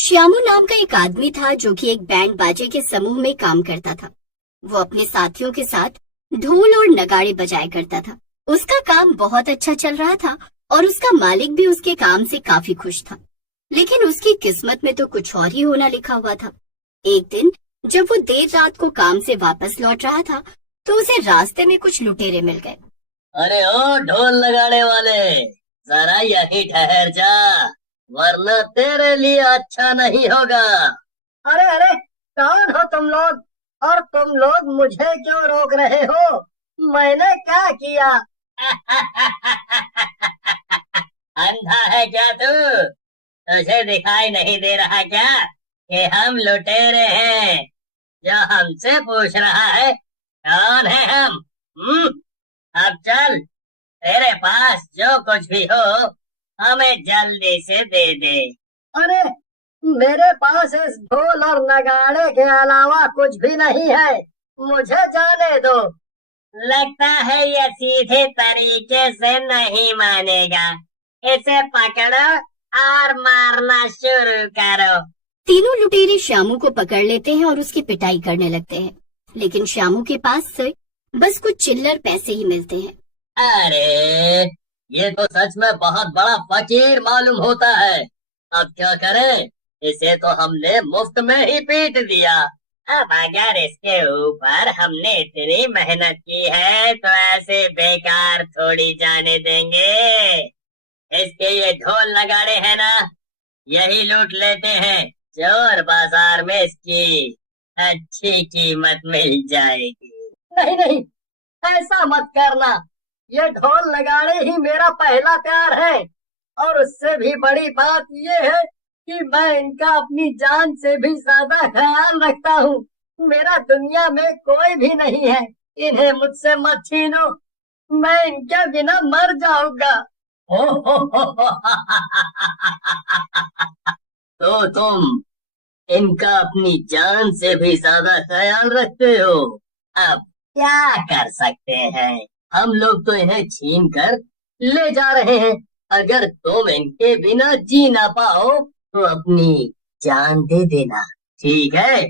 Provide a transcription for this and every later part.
श्यामू नाम का एक आदमी था जो कि एक बैंड बाजे के समूह में काम करता था। वो अपने साथियों के साथ ढोल और नगाड़े बजाया करता था। उसका काम बहुत अच्छा चल रहा था और उसका मालिक भी उसके काम से काफी खुश था। लेकिन उसकी किस्मत में तो कुछ और ही होना लिखा हुआ था। एक दिन जब वो देर रात को काम से वापस लौट रहा था तो उसे रास्ते में कुछ लुटेरे मिल गए। अरे ओ ढोल लगाने वाले, जरा यहीं ठहर जा, वरना तेरे लिए अच्छा नहीं होगा। अरे अरे, कौन हो तुम लोग और तुम लोग मुझे क्यों रोक रहे हो? मैंने क्या किया? अंधा है क्या तू? तुझे दिखाई नहीं दे रहा क्या कि हम लुटेरे हैं? जो हमसे पूछ रहा है कौन है हम? अब चल, तेरे पास जो कुछ भी हो हमें जल्दी से दे दे। अरे, मेरे पास इस ढोल और नगाड़े के अलावा कुछ भी नहीं है, मुझे जाने दो। लगता है ये सीधे तरीके से नहीं मानेगा, इसे पकड़ो और मारना शुरू करो। तीनों लुटेरे श्यामू को पकड़ लेते हैं और उसकी पिटाई करने लगते हैं। लेकिन श्यामू के पास से बस कुछ चिल्लर पैसे ही मिलते हैं। अरे, ये तो सच में बहुत बड़ा फकीर मालूम होता है। अब क्या करें? इसे तो हमने मुफ्त में ही पीट दिया। अब अगर इसके ऊपर हमने इतनी मेहनत की है तो ऐसे बेकार थोड़ी जाने देंगे। इसके ये ढोल नगाड़े हैं ना, यही लूट लेते हैं। चोर बाजार में इसकी अच्छी कीमत मिल जाएगी। नहीं नहीं, ऐसा मत करना। ये ढोल नगाड़े ही मेरा पहला प्यार है, और उससे भी बड़ी बात ये है कि मैं इनका अपनी जान से भी ज्यादा ख्याल रखता हूँ। मेरा दुनिया में कोई भी नहीं है, इन्हें मुझसे मत छीनो, मैं इनके बिना मर जाऊंगा। तो तुम इनका अपनी जान से भी ज्यादा ख्याल रखते हो। अब क्या कर सकते हैं? हम लोग तो इन्हें छीन कर ले जा रहे हैं। अगर तुम इनके बिना जी ना पाओ तो अपनी जान दे देना, ठीक है?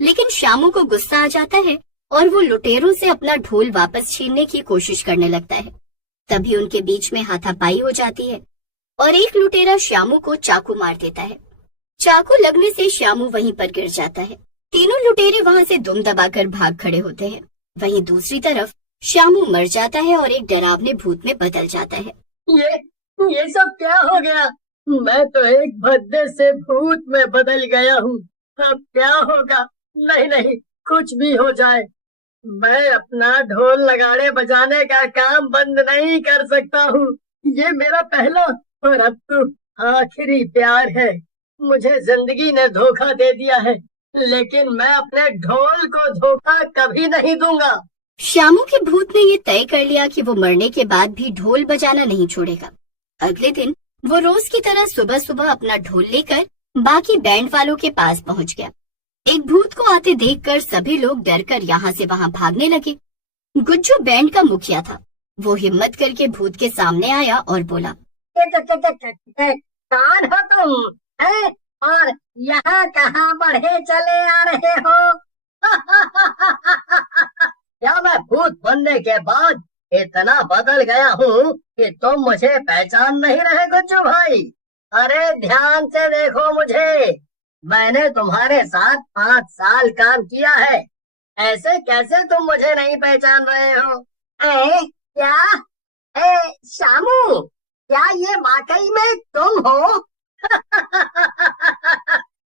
लेकिन श्यामू को गुस्सा आ जाता है और वो लुटेरों से अपना ढोल वापस छीनने की कोशिश करने लगता है। तभी उनके बीच में हाथापाई हो जाती है और एक लुटेरा श्यामू को चाकू मार देता है। चाकू लगने से श्यामू वहीं पर गिर जाता है। तीनों लुटेरे वहां से दुम दबाकर भाग खड़े होते हैं। वहीं दूसरी तरफ श्यामू मर जाता है और एक डरावने भूत में बदल जाता है। ये सब क्या हो गया? मैं तो एक भद्दे से भूत में बदल गया हूँ। अब क्या होगा? नहीं नहीं, कुछ भी हो जाए, मैं अपना ढोल नगाड़े बजाने का काम बंद नहीं कर सकता हूँ। ये मेरा पहला और अब तो आखिरी प्यार है। मुझे जिंदगी ने धोखा दे दिया है, लेकिन मैं अपने ढोल को धोखा कभी नहीं दूंगा। श्यामू के भूत ने ये तय कर लिया कि वो मरने के बाद भी ढोल बजाना नहीं छोड़ेगा। अगले दिन वो रोज की तरह सुबह सुबह अपना ढोल लेकर बाकी बैंड वालों के पास पहुंच गया। एक भूत को आते देखकर सभी लोग डरकर यहाँ से वहाँ भागने लगे। गुज्जू बैंड का मुखिया था। वो हिम्मत करके भूत के सामने आया और बोला, कौन हो तुम है? और यहाँ कहाँ बढ़े चले आ रहे हो? क्या मैं भूत बनने के बाद इतना बदल गया हूँ कि तुम मुझे पहचान नहीं रहे गुज्जू भाई? अरे ध्यान से देखो मुझे, मैंने तुम्हारे साथ 5 साल काम किया है, ऐसे कैसे तुम मुझे नहीं पहचान रहे हो? क्या? श्यामू, क्या ये वाकई में तुम हो?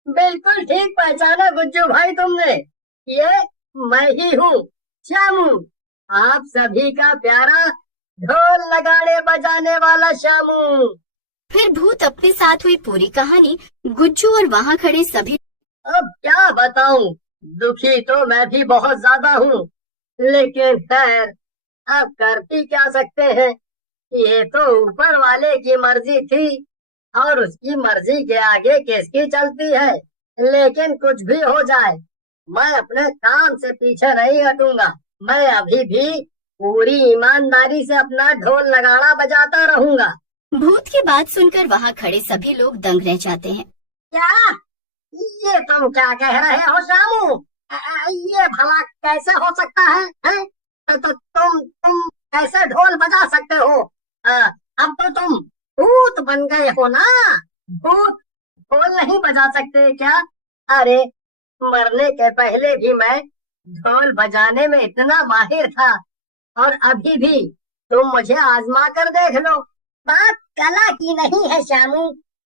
बिल्कुल ठीक पहचाना गुज्जू भाई तुमने, ये मैं ही हूँ, श्यामू, आप सभी का प्यारा ढोल नगाड़े बजाने वाला श्यामू। फिर भूत अपने साथ हुई पूरी कहानी गुज्जू और वहाँ खड़े सभी। अब क्या बताऊं, दुखी तो मैं भी बहुत ज्यादा हूँ, लेकिन खैर अब कर भी क्या सकते हैं। ये तो ऊपर वाले की मर्जी थी और उसकी मर्जी के आगे किसकी चलती है। लेकिन कुछ भी हो जाए, मैं अपने काम से पीछे नहीं हटूंगा। मैं अभी भी पूरी ईमानदारी से अपना ढोल नगाड़ा बजाता रहूंगा। भूत की बात सुनकर वहाँ खड़े सभी लोग दंग रह जाते हैं। क्या? ये तुम क्या कह रहे हो शामू? ये भला कैसे हो सकता है, हैं? तो तुम कैसे ढोल बजा सकते हो? अब तो तुम भूत बन गए हो ना। भूत ढोल नहीं बजा सकते क्या? अरे, मरने के पहले भी मैं ढोल बजाने में इतना माहिर था, और अभी भी तुम मुझे आजमा कर देख लो। बात कला की नहीं है शामू,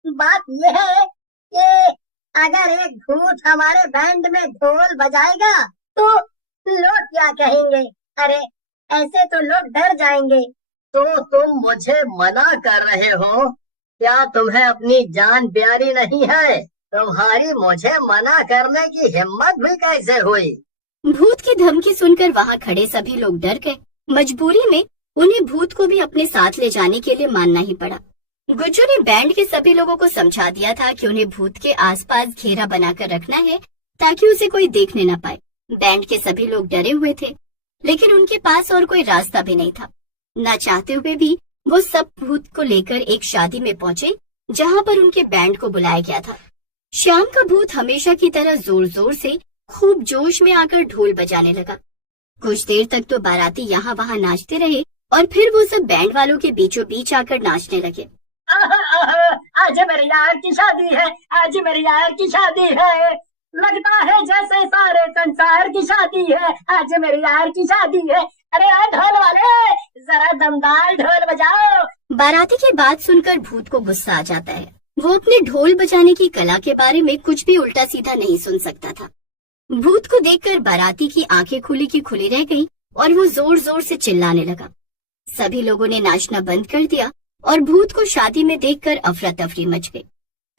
बात यह है कि अगर एक भूत हमारे बैंड में ढोल बजाएगा तो लोग क्या कहेंगे? अरे, ऐसे तो लोग डर जाएंगे। तो तुम मुझे मना कर रहे हो? क्या तुम्हें अपनी जान प्यारी नहीं है? तुम्हारी मुझे मना करने की हिम्मत भी कैसे हुई? भूत की धमकी सुनकर वहाँ खड़े सभी लोग डर गए। मजबूरी में उन्हें भूत को भी अपने साथ ले जाने के लिए मानना ही पड़ा। गुज्जू ने बैंड के सभी लोगों को समझा दिया था कि उन्हें भूत के आसपास घेरा बनाकर रखना है ताकि उसे कोई देखने न पाए। बैंड के सभी लोग डरे हुए थे, लेकिन उनके पास और कोई रास्ता भी नहीं था। न चाहते हुए भी वो सब भूत को लेकर एक शादी में पहुँचे जहाँ पर उनके बैंड को बुलाया गया था। श्याम का भूत हमेशा की तरह जोर जोर से खूब जोश में आकर ढोल बजाने लगा। कुछ देर तक तो बाराती यहाँ वहाँ नाचते रहे और फिर वो सब बैंड वालों के बीचों बीच आकर नाचने लगे। आज मेरे यार की शादी है, आज मेरे यार की शादी है, लगता है जैसे सारे संसार की शादी है, आज मेरे यार की शादी है। अरे यार ढोल वाले, जरा दमदार ढोल बजाओ। बाराती की बात सुनकर भूत को गुस्सा आ जाता है। वो अपने ढोल बजाने की कला के बारे में कुछ भी उल्टा सीधा नहीं सुन सकता था। भूत को देखकर बाराती की आंखें खुली की खुली रह गईं और वो जोर जोर से चिल्लाने लगा। सभी लोगों ने नाचना बंद कर दिया और भूत को शादी में देखकर अफरा तफरी मच गई।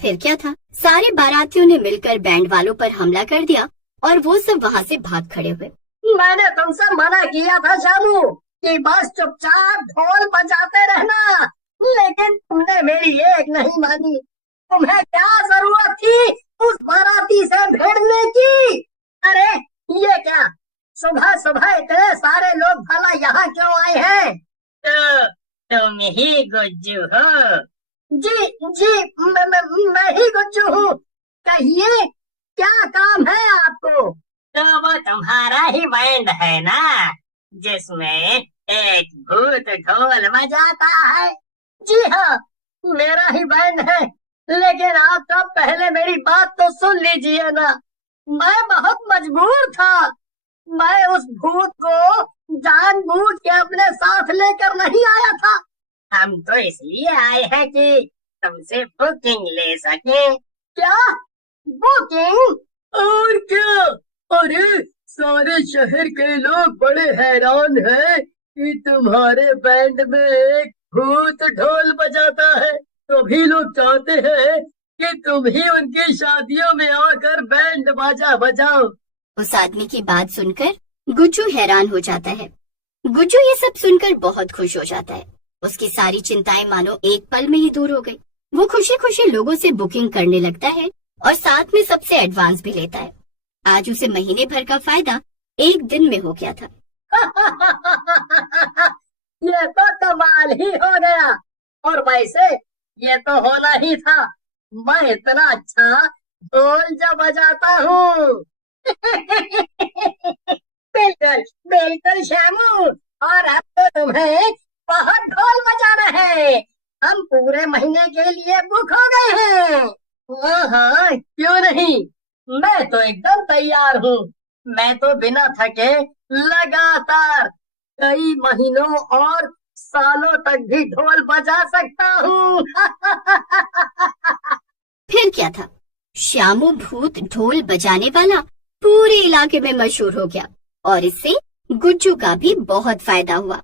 फिर क्या था, सारे बारातियों ने मिलकर बैंड वालों पर हमला कर दिया और वो सब वहाँ से भाग खड़े हुए। मैंने तुमसे मना किया था शामू कि बस चुपचाप ढोल बजाते रहना, लेकिन तुमने मेरी एक नहीं मानी। तुम्हें क्या जरूरत थी उस बाराती से भिड़ने की? अरे ये क्या, सुबह सुबह इतने सारे लोग भला यहाँ क्यों आए हैं? तो तुम ही गुज्जू हो? जी जी, मैं ही गुज्जू हूँ। कहिए क्या काम है आपको? तो वो तुम्हारा ही बैंड है ना, जिसमें एक भूत ढोल बजाता है? जी हाँ, मेरा ही बैंड है, लेकिन आप तो पहले मेरी बात तो सुन लीजिए ना। मैं बहुत मजबूर था। मैं उस भूत को जानबूझ के अपने साथ लेकर नहीं आया था। हम तो इसलिए आए हैं कि तुमसे बुकिंग ले सके। क्या बुकिंग? और क्या? अरे, सारे शहर के लोग बड़े हैरान हैं कि तुम्हारे बैंड में एक भूत ढोल बजाता है। सभी लोग चाहते हैं कि तुम ही उनकी शादियों में आकर बैंड बाजा बजाओ। उस आदमी की बात सुनकर गुज्जू हैरान हो जाता है। गुज्जू ये सब सुनकर बहुत खुश हो जाता है। उसकी सारी चिंताएं मानो एक पल में ही दूर हो गई। वो खुशी खुशी लोगों से बुकिंग करने लगता है और साथ में सबसे एडवांस भी लेता है। आज उसे महीने भर का फायदा एक दिन में हो गया था। ये तो कमाल ही हो गया। और वैसे ये तो होना ही था, मैं इतना अच्छा ढोल जो बजाता हूँ। बिल्कुल बिल्कुल शामू, और अब तो तुम्हें बहुत ढोल बजाना है। हम पूरे महीने के लिए बुक हो गए हैं। हाँ, क्यों नहीं, मैं तो एकदम तैयार हूँ। मैं तो बिना थके लगातार कई महीनों और सालों तक भी ढोल बजा सकता हूँ। फिर क्या था, श्यामू भूत ढोल बजाने वाला पूरे इलाके में मशहूर हो गया और इससे गुज्जू का भी बहुत फायदा हुआ।